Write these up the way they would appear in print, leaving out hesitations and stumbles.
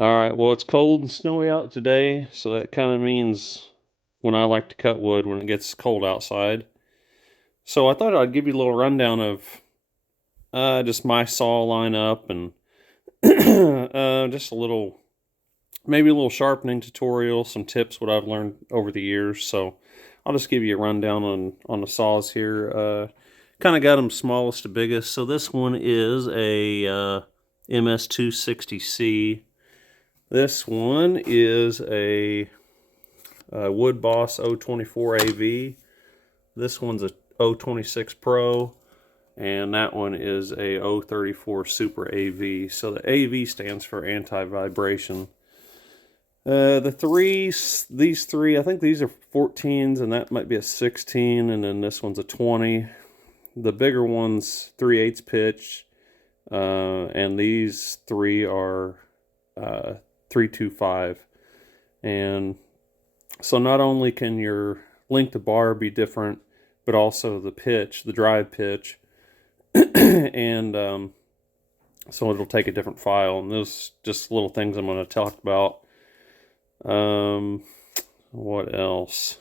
Alright, well, it's cold and snowy out today, so that kind of means when I like to cut wood when it gets cold outside. So I thought I'd give you a little rundown of just my saw lineup and just a little, maybe a little sharpening tutorial, some tips what I've learned over the years. So I'll just give you a rundown on the saws here. Kind of got them smallest to biggest. So this one is a MS260C. This one is a Wood Boss 024 AV. This one's a 026 Pro, and that one is a 034 Super AV. So the AV stands for anti-vibration. These three, I think these are 14s, and that might be a 16, and then this one's a 20. The bigger one's 3/8 pitch, and these three are 325. And so not only can your length of bar be different, but also the pitch, the drive pitch, and so it'll take a different file. And those just little things I'm going to talk about. What else?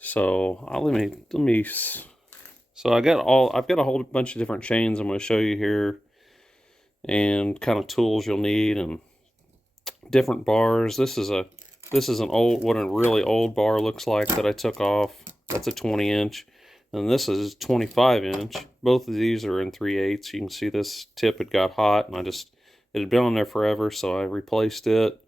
So let me. So I've got a whole bunch of different chains I'm going to show you here, and kind of tools you'll need, and different bars. This is an old, what a really old bar looks like that I took off. That's a 20-inch, and this is 25-inch. Both of these are in 3/8. You can see this tip had got hot, and it had been on there forever, so I replaced it.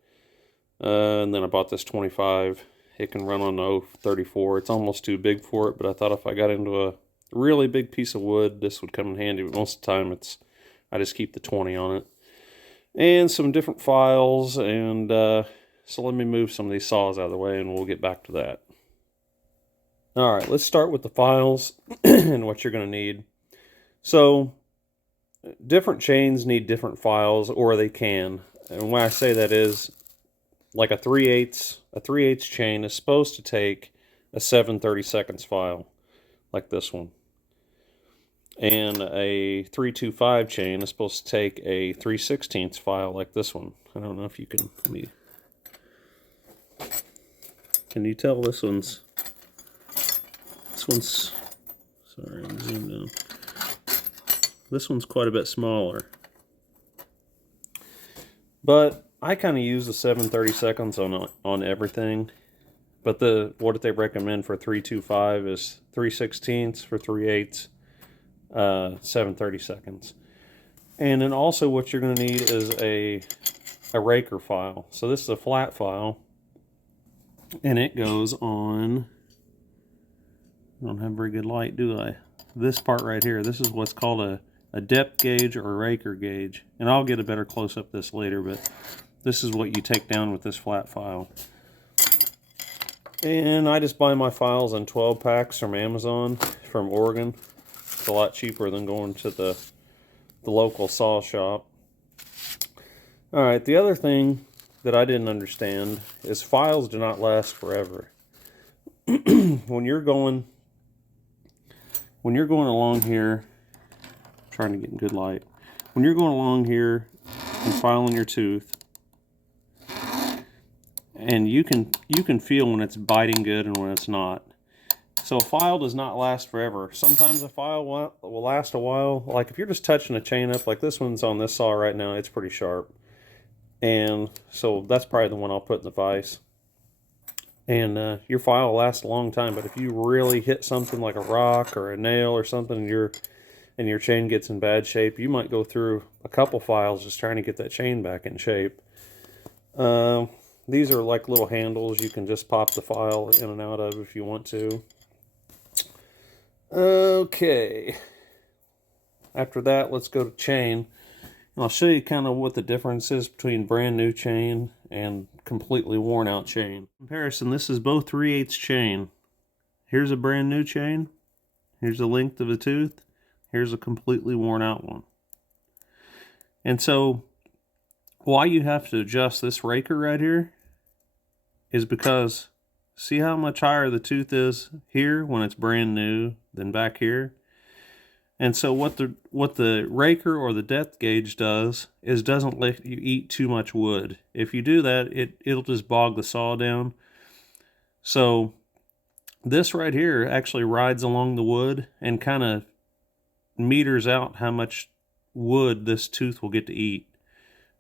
And then I bought this 25. It can run on the 034. It's almost too big for it, but I thought if I got into a really big piece of wood, this would come in handy. But most of the time, I just keep the 20 on it. And some different files, and so let me move some of these saws out of the way, and we'll get back to that. All right, let's start with the files and what you're going to need. So different chains need different files, or they can. And when I say that is, like a 3/8 chain is supposed to take a 7/32 file, like this one. And a 325 chain is supposed to take a 3/16 file like this one. I don't know if you can, can you tell this one's, sorry, I'm zooming in. This one's quite a bit smaller. But I kind of use the 7/32 on everything. But what they recommend for 325 is 3/16 for 3/8. 7/32. And then also what you're going to need is a raker file. So this is a flat file, and it goes on, I don't have very good light, do I? This part right here, this is what's called a depth gauge or a raker gauge. And I'll get a better close-up of this later, but this is what you take down with this flat file. And I just buy my files in 12 packs from Amazon, from Oregon. It's a lot cheaper than going to the local saw shop. Alright, the other thing that I didn't understand is files do not last forever. When you're going along here, I'm trying to get in good light. When you're going along here and filing your tooth, and you can feel when it's biting good and when it's not. So a file does not last forever. Sometimes a file will last a while. Like if you're just touching a chain up, like this one's on this saw right now, it's pretty sharp. And so that's probably the one I'll put in the vise. And your file will last a long time, but if you really hit something like a rock or a nail or something, and your chain gets in bad shape, you might go through a couple files just trying to get that chain back in shape. These are like little handles you can just pop the file in and out of if you want to. Okay, after that, let's go to chain, and I'll show you kind of what the difference is between brand new chain and completely worn out chain. Comparison, this is both 3/8 chain. Here's a brand new chain, here's the length of the tooth, here's a completely worn out one. And so why you have to adjust this raker right here is because see how much higher the tooth is here when it's brand new than back here? And so what the raker or the depth gauge does is doesn't let you eat too much wood. If you do that, it'll just bog the saw down. So this right here actually rides along the wood and kind of meters out how much wood this tooth will get to eat.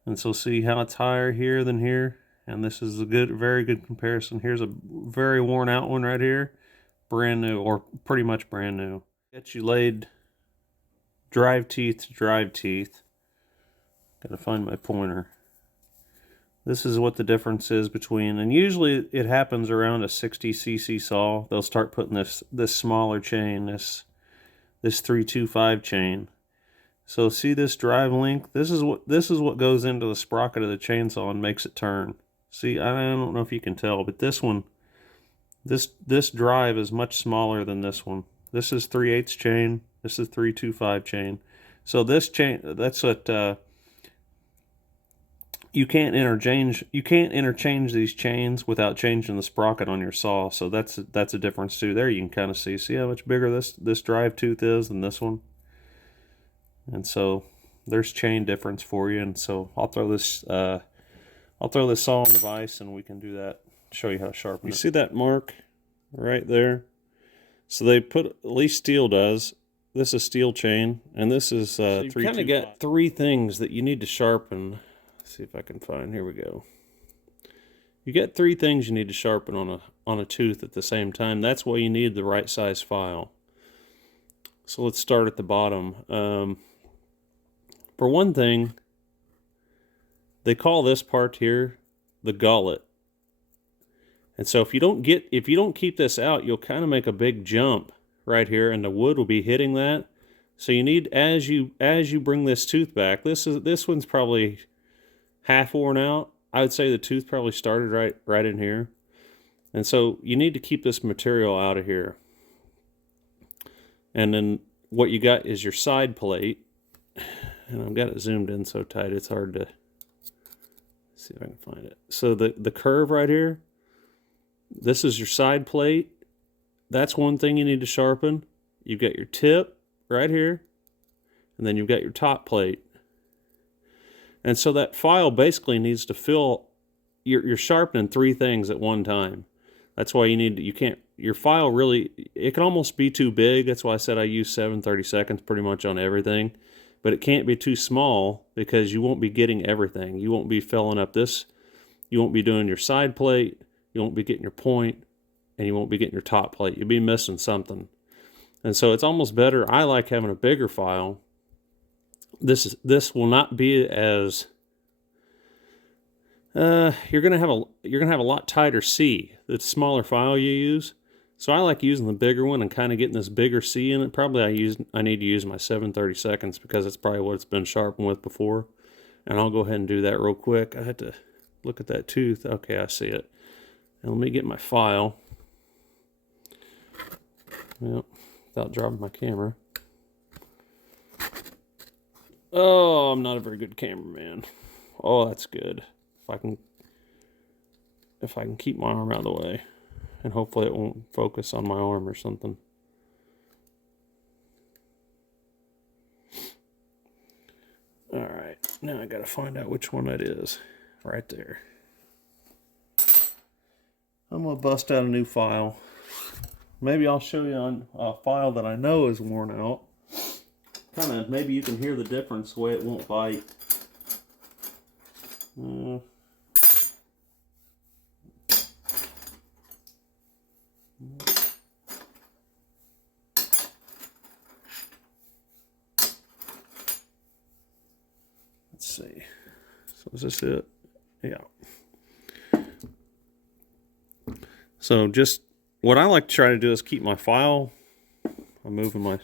And so see how it's higher here than here? And this is a very good comparison. Here's a very worn out one right here. Brand new, or pretty much brand new. Get you laid drive teeth to drive teeth. Gotta find my pointer. This is what the difference is between, and usually it happens around a 60cc saw. They'll start putting this smaller chain, this 325 chain. So see this drive link? This is what goes into the sprocket of the chainsaw and makes it turn. See, I don't know if you can tell, but this one, this drive is much smaller than this one. This is 3/8 chain. This is 325 chain. So this chain, that's what you can't interchange these chains without changing the sprocket on your saw. So that's a difference too. There you can kind of see how much bigger this drive tooth is than this one. And so there's chain difference for you. And so I'll throw this saw on the vise and we can do that. Show you how to sharpen it. You see that mark right there? So they put, at least steel does. This is steel chain, and this is so you kind of got three things that you need to sharpen. Let's see if I can find. Here we go. You got three things you need to sharpen on a tooth at the same time. That's why you need the right size file. So let's start at the bottom. For one thing, they call this part here the gullet. And so if you don't keep this out, you'll kind of make a big jump right here, and the wood will be hitting that. So you need, as you bring this tooth back, this one's probably half worn out. I would say the tooth probably started right in here. And so you need to keep this material out of here. And then what you got is your side plate. And I've got it zoomed in so tight it's hard to see if I can find it. So the curve right here, this is your side plate. That's one thing you need to sharpen. You've got your tip right here, and then you've got your top plate. And so that file basically needs to fill, you're sharpening three things at one time. That's why your file really, it can almost be too big. That's why I said I use 7/32 pretty much on everything. But it can't be too small because you won't be getting everything. You won't be filling up this. You won't be doing your side plate. You won't be getting your point, and you won't be getting your top plate. You'll be missing something. And so it's almost better. I like having a bigger file. This will not be as you're gonna have a lot tighter C the smaller file you use. So I like using the bigger one and kind of getting this bigger C in it. Probably I need to use my 7/32 because it's probably what it's been sharpened with before. And I'll go ahead and do that real quick. I had to look at that tooth. Okay, I see it. And let me get my file. Well, without dropping my camera. Oh, I'm not a very good cameraman. Oh, that's good. If I can keep my arm out of the way. And hopefully it won't focus on my arm or something. Alright, now I gotta find out which one that is. Right there. I'm gonna bust out a new file. Maybe I'll show you on a file that I know is worn out. Maybe you can hear the difference the way it won't bite. Let's see. So is this it? Yeah. So just what I like to try to do is keep my file. I'm moving my.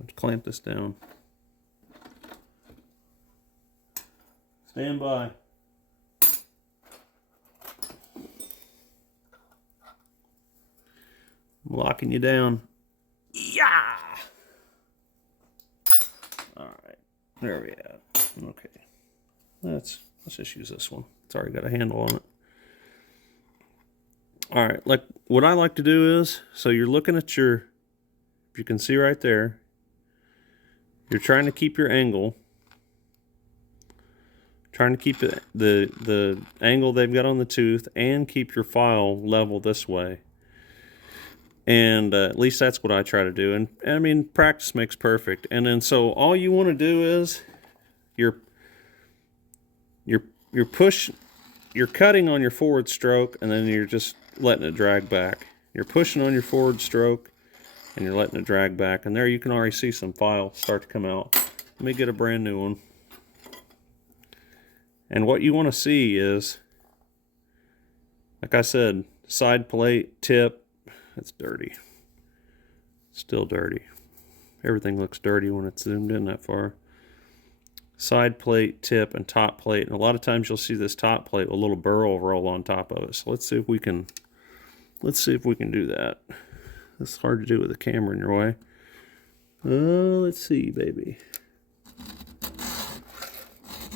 Let's clamp this down. Stand by. I'm locking you down. Yeah. All right. There we are. Okay. Let's just use this one. It's already got a handle on it. All right. Like what I like to do is, so you're looking at if if you can see right there, you're trying to keep your angle. Trying to keep it, the angle they've got on the tooth and keep your file level this way. And at least that's what I try to do. And I mean, practice makes perfect. And then so all you want to do is you're cutting on your forward stroke, and then you're just letting it drag back. You're pushing on your forward stroke and you're letting it drag back. And there you can already see some file start to come out. Let me get a brand new one. And what you want to see is, like I said, side plate, tip. It's dirty. Still dirty. Everything looks dirty when it's zoomed in that far. Side plate, tip, and top plate. And a lot of times you'll see this top plate with a little burl roll on top of it. So let's see if we can do that. It's hard to do with the camera in your way. Let's see, baby.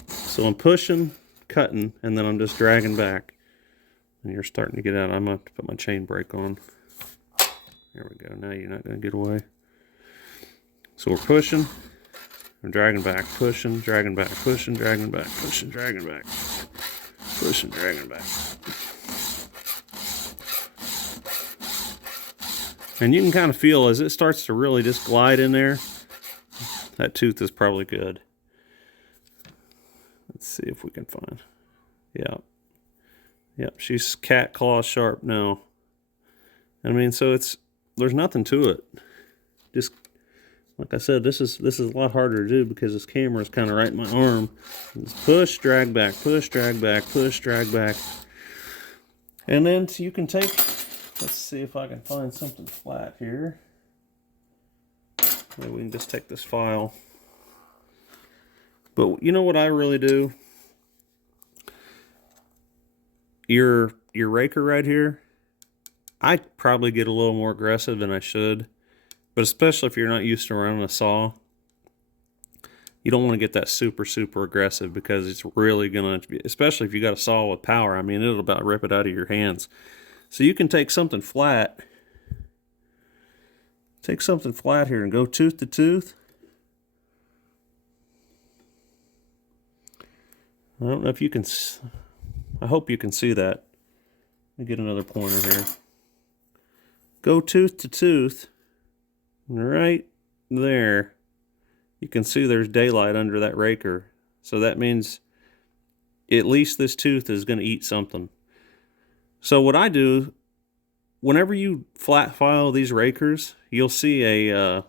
So I'm pushing, cutting, and then I'm just dragging back. And you're starting to get out. I'm going to have to put my chain brake on. There we go. Now you're not going to get away. So we're pushing, I'm dragging back, pushing, dragging back, pushing, dragging back, pushing, dragging back, pushing, dragging back. And you can kind of feel as it starts to really just glide in there, that tooth is probably good. Let's see if we can find. Yep, she's cat claw sharp now. I mean, so there's nothing to it. Just like I said, this is a lot harder to do because this camera is kind of right in my arm. Just push, drag back, push, drag back, push, drag back. And then so you can take, let's see if I can find something flat here. Maybe we can just take this file. But you know what I really do? Your raker right here, I probably get a little more aggressive than I should. But especially if you're not used to running a saw, you don't want to get that super, super aggressive because it's really going to be, especially if you got a saw with power, I mean, it'll about rip it out of your hands. So you can take something flat here and go tooth to tooth. I don't know if you can, I hope you can see that. Let me get another pointer here. Go tooth to tooth. Right there, you can see there's daylight under that raker. So that means at least this tooth is going to eat something. So what I do, whenever you flat file these rakers, you'll see a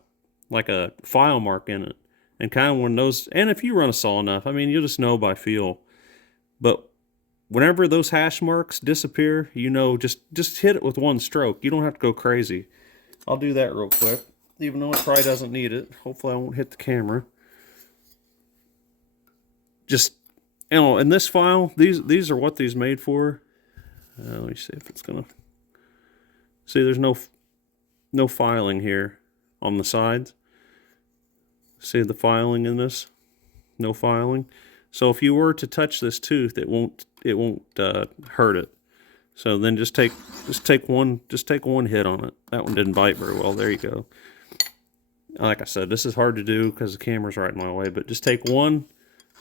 like a file mark in it. And kind of when those, and if you run a saw enough, I mean, you'll just know by feel. But whenever those hash marks disappear, you know, just hit it with one stroke. You don't have to go crazy. I'll do that real quick, even though it probably doesn't need it. Hopefully I won't hit the camera. Just, you know, in this file, these are what these made for. Let me see if it's gonna, see there's no filing here on the sides. See the filing in this? No filing. So if you were to touch this tooth, it won't hurt it. So then just take one hit on it. That one didn't bite very well. There you go. Like I said, this is hard to do because the camera's right in my way, but just take one,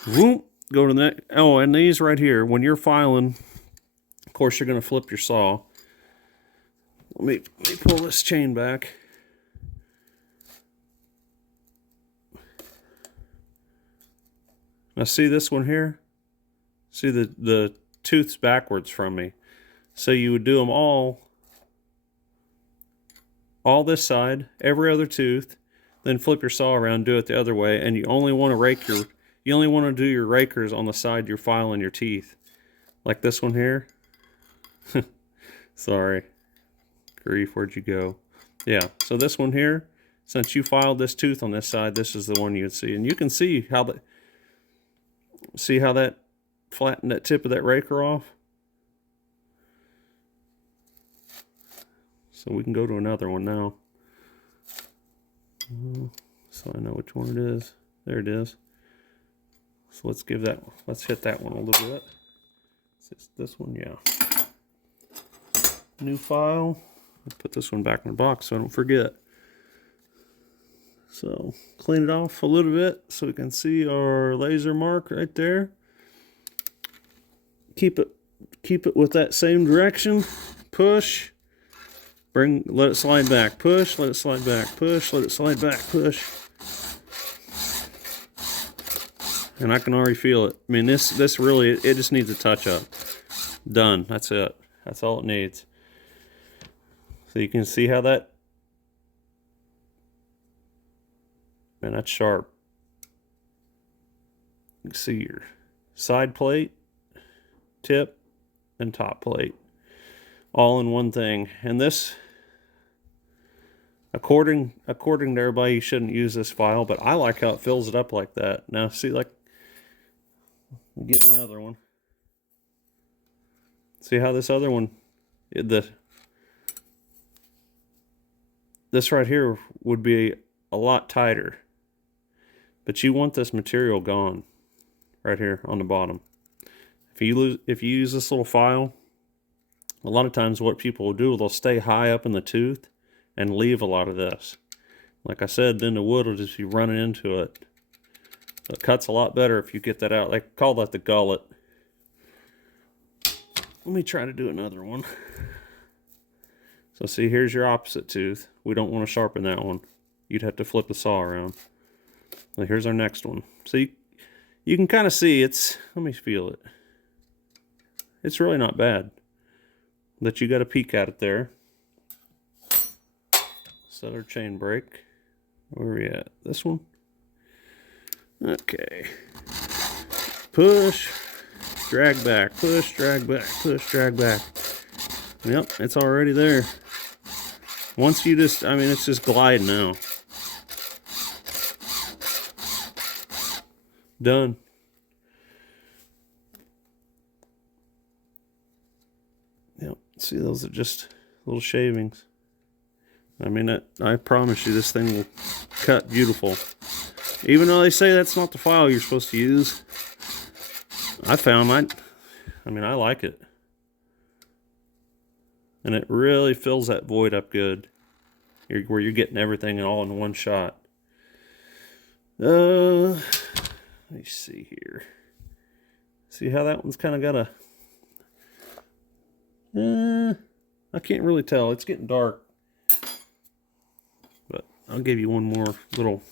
whoop, go to the next. Oh, and these right here, when you're filing, of course you're going to flip your saw. Let me pull this chain back. Now see this one here? See the tooth's backwards from me. So you would do them all this side, every other tooth, then flip your saw around, do it the other way, and you only want to do your rakers on the side you're filing your teeth. Like this one here. Sorry. Grief, where'd you go? Yeah, so this one here, since you filed this tooth on this side, this is the one you'd see. And you can see how that flattened that tip of that raker off. So we can go to another one now. So I know which one it is. There it is. So let's hit that one a little bit. Is this one? Yeah. New file. I'll put this one back in the box so I don't forget. So clean it off a little bit so we can see our laser mark right there. Keep it with that same direction. Push. Let it slide back. Push. Let it slide back. Push. Let it slide back. Push. And I can already feel it. I mean, this really, it just needs a touch up. Done. That's it. That's all it needs. So you can see how that, man, that's sharp. You can see your side plate, tip, and top plate all in one thing. And this, according to everybody, you shouldn't use this file, but I like how it fills it up like that. Now see, like, I'll get my other one. See how this other one, this right here would be a lot tighter, but you want this material gone right here on the bottom. If you use this little file, a lot of times what people will do, they'll stay high up in the tooth and leave a lot of this. Like I said, then the wood will just be running into it. So it cuts a lot better if you get that out. They call that the gullet. Let me try to do another one. So see, here's your opposite tooth. We don't want to sharpen that one. You'd have to flip the saw around. So here's our next one. So you can kind of see it's, let me feel it. It's really not bad. But you got a peek at it there. Set our chain brake. Where are we at? This one? Okay. Push, drag back, push, drag back, push, drag back. Yep, it's already there. Once you just, I mean, it's just gliding now. Done. Yep, see, those are just little shavings. I mean, I promise you this thing will cut beautiful. Even though they say that's not the file you're supposed to use, I found I mean, I like it. And it really fills that void up good. Where you're getting everything all in one shot. Let me see here. See how that one's kind of got a... I can't really tell. It's getting dark. But I'll give you one more little...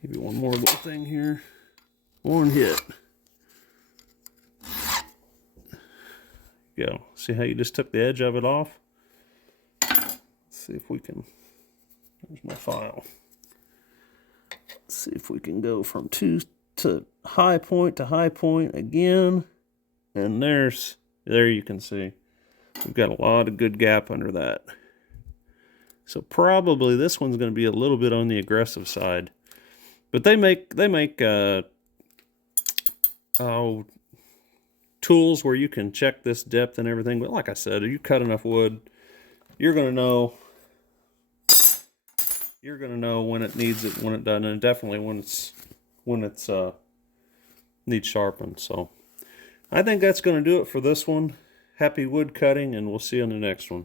Give you one more little thing here. One hit. Go. See how you just took the edge of it off? Let's see if we can... There's my file. Let's see if we can go from tooth to high point again. And there you can see. We've got a lot of good gap under that. So probably this one's going to be a little bit on the aggressive side. But they make tools where you can check this depth and everything. But like I said, if you cut enough wood, you're gonna know when it needs it, when it doesn't, and definitely when it's needs sharpened. So I think that's gonna do it for this one. Happy wood cutting, and we'll see you on the next one.